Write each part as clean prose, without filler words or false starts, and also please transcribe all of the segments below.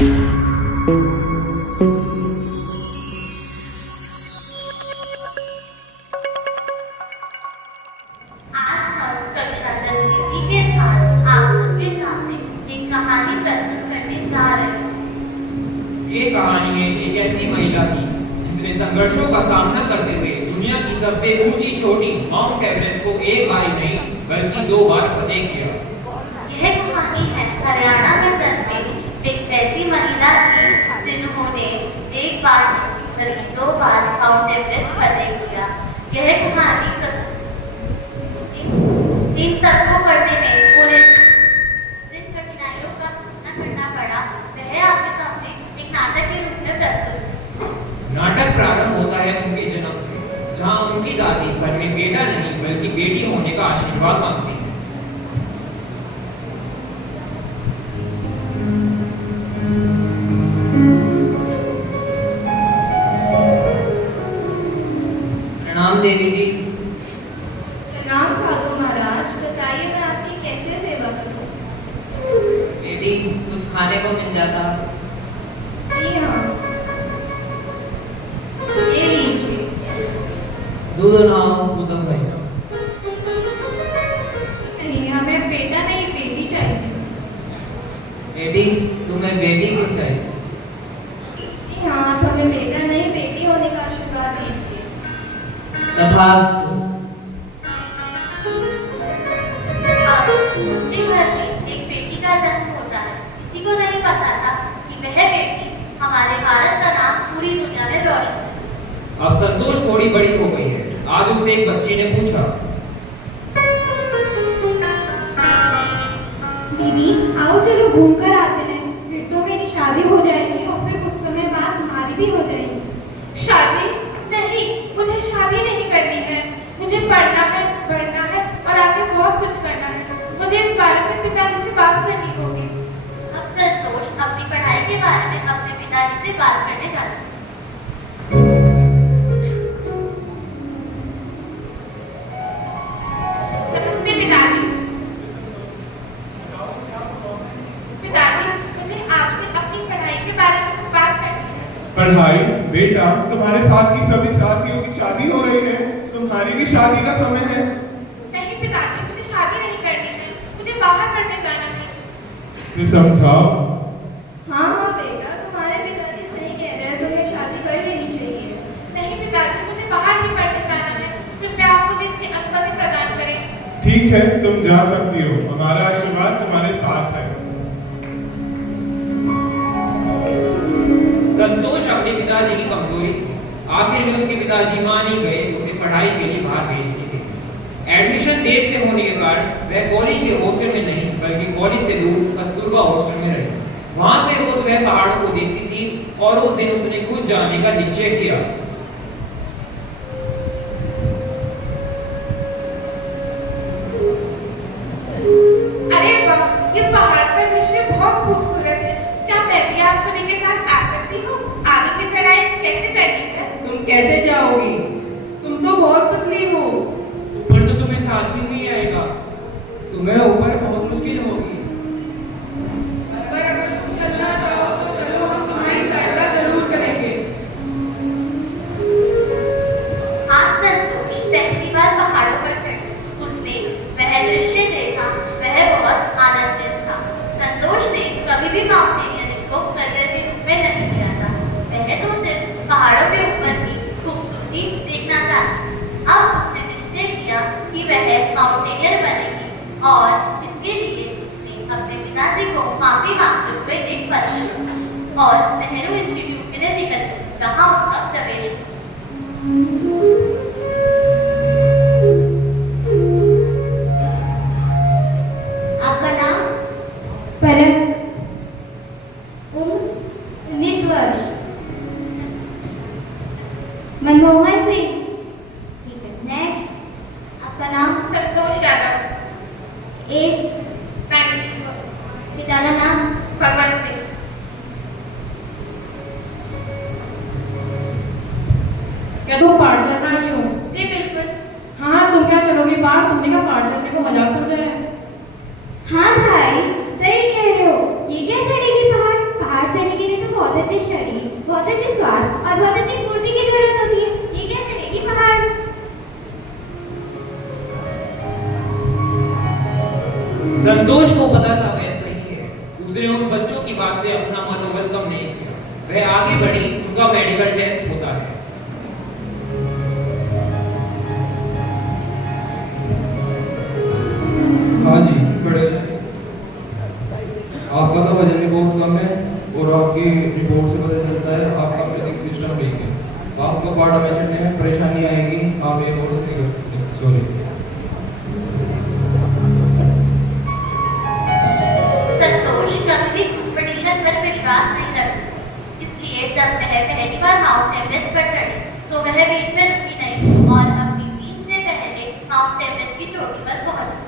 ये कहानी में एक ऐसी महिला थी जिसने संघर्षों का सामना करते हुए दुनिया की सबसे ऊंची चोटी माउंट एवरेस्ट को एक बार ही नहीं बल्कि 2 बार फतेह किया। यह कहानी है हरियाणा में जन्मी एक ऐसी महिला की जिन्होंने एक बार बल्कि 2 बार माउंट एवरेस्ट फतेह किया। यह कहानी इन सबको पढ़ने में उन्हें जिन कठिनाइयों का सामना करना पड़ा वह आपके सामने एक नाटक के रूप में प्रस्तुत। नाटक प्रारंभ होता है उनके जन्म से, जहां उनकी दादी घर में बेटा नहीं बल्कि बेटी होने का आशीर्वाद मांगती है। प्रणाम देवी जी। प्रणाम साधु महाराज, बताइए मैं आपकी कैसे सेवा करूं? बेटी कुछ खाने को मिल जाता। जी हाँ, ये लीजिए। दूध लाओ, दूध भाई। नहीं, हमें बेटा नहीं बेटी चाहिए। बेटी तुम्हें बेटी क्यों चाहिए? जी हाँ, आप हमें बेटा नहीं बेटी होने का आशीर्वाद दीजिए। तथास्तु। अपने घर में एक बेटी का जन्म होता है। किसी को नहीं पता था कि वह बेटी हमारे भारत का नाम पूरी दुनिया में रोशन करे। अब संतोष थोड़ी बड़ी हो गई है। आज उससे एक बच्ची ने पूछा, दीदी आओ चलो घूम कर आते हैं, फिर तो मेरी शादी हो जाएगी और फिर कुछ समय बाद तुम्हारी भी हो जाएगी। शादी नहीं, मुझे शादी नहीं करनी है। मुझे पढ़ना है, बढ़ना है और आगे बहुत कुछ करना है। मुझे इस बारे में पिताजी से बात करनी होगी। अब संतोष अपनी पढ़ाई के बारे में अपने पिताजी से बात करने जाता है। नमस्ते पिताजी। पिताजी, मुझे आपसे अपनी पढ़ाई के बारे में कुछ बात करनी है। पढ़ाई? बेटा तुम्हारे साथ की सभी साथियों की शादी हो रही है, तुम्हारी भी शादी का समय है। नहीं पिताजी, मुझे शादी नहीं करनी है। मुझे बाहर पढ़ने जाना है। फिर समझाओ। हाँ हाँ बेटा, तुम्हारे पिताजी सही कह रहे हैं, तुम्हें शादी कर लेनी चाहिए। नहीं पिताजी, मुझे बाहर ही पढ़ने जाना है। कृपया आप मुझे इसकी अनुमति प्रदान करें। ठीक है, तुम जा सकती हो, हमारा आशीर्वाद तुम्हारे साथ है। संतोष अपने पिताजी की कमजोरी थी। आखिर में उसके पिताजी मान ही गए, उसे पढ़ाई के लिए बाहर भेज दिए। एडमिशन देर से होने के कारण वह कॉलेज के हॉस्टल में नहीं बल्कि कॉलेज से दूर कस्तूरबा हॉस्टल में रही। वहां से रोज वह पहाड़ों को देखती थी और उस दिन उसने खुद जाने का निश्चय किया। अरे वाह, ये पहाड़ का दृश्य बहुत खूबसूरत है। क्या मैं भी आप सभी के साथ आ सकती हूँ? आगे की चढ़ाई कैसे करनी है? तुम कैसे जाओगी? तुम तो बहुत पतली हो। ऊपर तो तुम्हें सांस ही नहीं आएगा। तुम्हें ऊपर बहुत मुश्किल होगी। पर अगर तुम चलना चाहो तो चलो, हम तुम्हारी सहायता जरूर करेंगे। आज संतोष पहली बार पहाड़ों पर चढ़ा। उसने वह दृश्य देखा, वह बहुत आनंदित था। संतोष ने कभी भी माउंटेनियरिंग को करियर के रूप में नहीं लिया था। वह तो सिर्फ पहाड़ों के ऊपर की खूबसूरती देखना चाहता। अब उसने निश्चय किया कि वह माउंटेनियर बनेगी और इसके लिए उसने अपने पिताजी को माफी मांगते हुए एक पत्र लिखा और नेहरू इंस्टीट्यूट के लिए निकल गई, जहां उसका प्रवेश हुआ। आपका नाम? परम। उम्र 19 वर्ष। मनमोहन सिंह। ठीक है, नेक्स्ट। आपका नाम? संतोष यादव। एज? 19। पिता का नाम? भगवंत सिंह। क्या तुम पाठ जाना ही हो? उसने उन बच्चों की बात से अपना मनोबल कम नहीं किया। वह आगे बढ़ी, उनका मेडिकल टेस्ट होता है। हाँ जी, बड़े आपका तो वजन भी बहुत कम है और आपकी रिपोर्ट से पता चलता है आपका ब्रीथिंग सिस्टम वीक है। आपको पार्ट में चढ़ने में परेशानी आएगी, आप एक और नहीं कर सकते। सॉरी। संतोष कभी भी कंपटीशन पर विश्वास नहीं रखती, इसलिए जब वह पहली बार माउंट एवरेस्ट पर चढ़ी तो वह बीच में रुकी नहीं और अपनी 3 से पहले माउंट एवरेस्ट की चोटी पर पहुंची।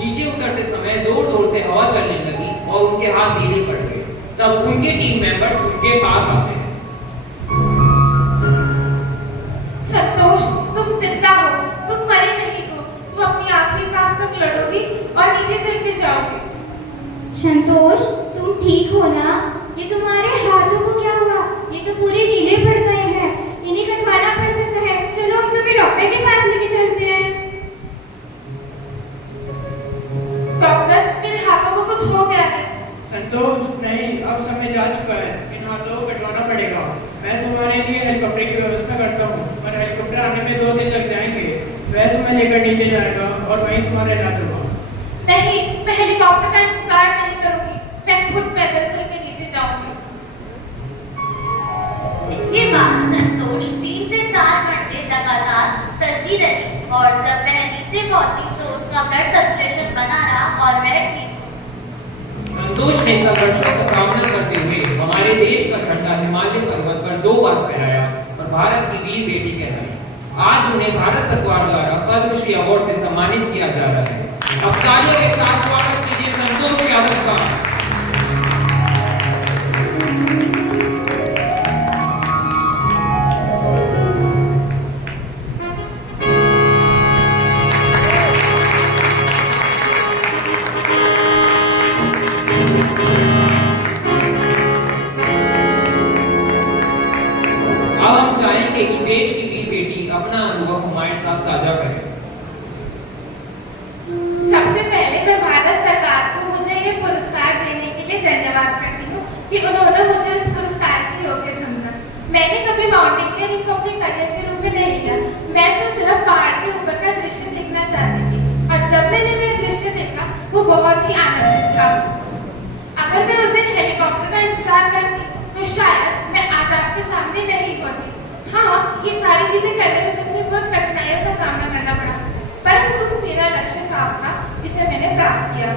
नीचे उतरते समय जोर-जोर से हवा चलने लगी और उनके हाथ ढीले पड़ गए। तब उनके टीम मेंबर्स उनके पास आते हैं। संतोष, तुम जिंदा हो, तुम मरे नहीं हो, तुम अपनी आखिरी सांस तक लड़ोगी और नीचे चलते जाओगे। संतोष, तुम ठीक हो ना? ये तुम्हारे हाथों को क्या हुआ? ये तो पूरे ढीले पड़ गए हैं, इन्हें कटवाना पड़ सकता है। चलो हम तुम्हें डॉक्टर के पास लेके चलते हैं। डॉक्टर, मेरे हाथों को कुछ हो गया है। संतोष, नहीं, अब समय जा चुका है, इन हाथों को कटवाना पड़ेगा। मैं तुम्हारे लिए हेलीकॉप्टर की व्यवस्था करता हूँ, पर हेलीकॉप्टर आने में 2 दिन लग जाएंगे। वह तुम्हें लेकर नीचे जाएगा और वहीं तुम्हारा इलाज होगा। नहीं, मैं हेलीकॉप्टर का इंतजार नहीं करूंगी, मैं खुद पैदल चल के नीचे जाऊंगी। इसके बाद संतोष 3 से 4 घंटे लगातार चलती रही और जब वह नीचे पहुंची तो उसका ब्लड सर्कुलेशन बना रहा और वह ठीक हो। संतोष ने संघर्षों का सामना करते हुए हमारे देश का झंडा हिमालय पर्वत पर 2 बार फहराया और भारत की वीर बेटी कहलाई। आज उन्हें भारत सरकार द्वारा पद्मश्री अवार्ड से सम्मानित किया जा रहा है। अब तालियों के साथ स्वागत कीजिए संतोष यादव का। अब हम चाहेंगे कि देश की वीर बेटी अपना अनुभव हमारे साथ साझा करे। सबसे पहले मैं भारत सरकार को मुझे ये पुरस्कार देने के लिए धन्यवाद करती हूँ कि उन्होंने मुझे इस पुरस्कार के योग्य समझा। मैंने कभी माउंटेनियरिंग को अपने करियर के रूप में नहीं लिया, मैं तो सिर्फ पहाड़ के ऊपर का दृश्य देखना चाहती थी और जब मैंने वह दृश्य देखा वो बहुत ही आनंदित था। अगर मैं उस दिन हेलीकॉप्टर का इंतजार करती तो शायद मैं आज आपके सामने नहीं होती। हाँ, ये सारी चीजें करने में मुझे बहुत कठिनाइयों का सामना करना पड़ा, परंतु मेरा लक्ष्य साफ था जिसे मैंने प्राप्त किया।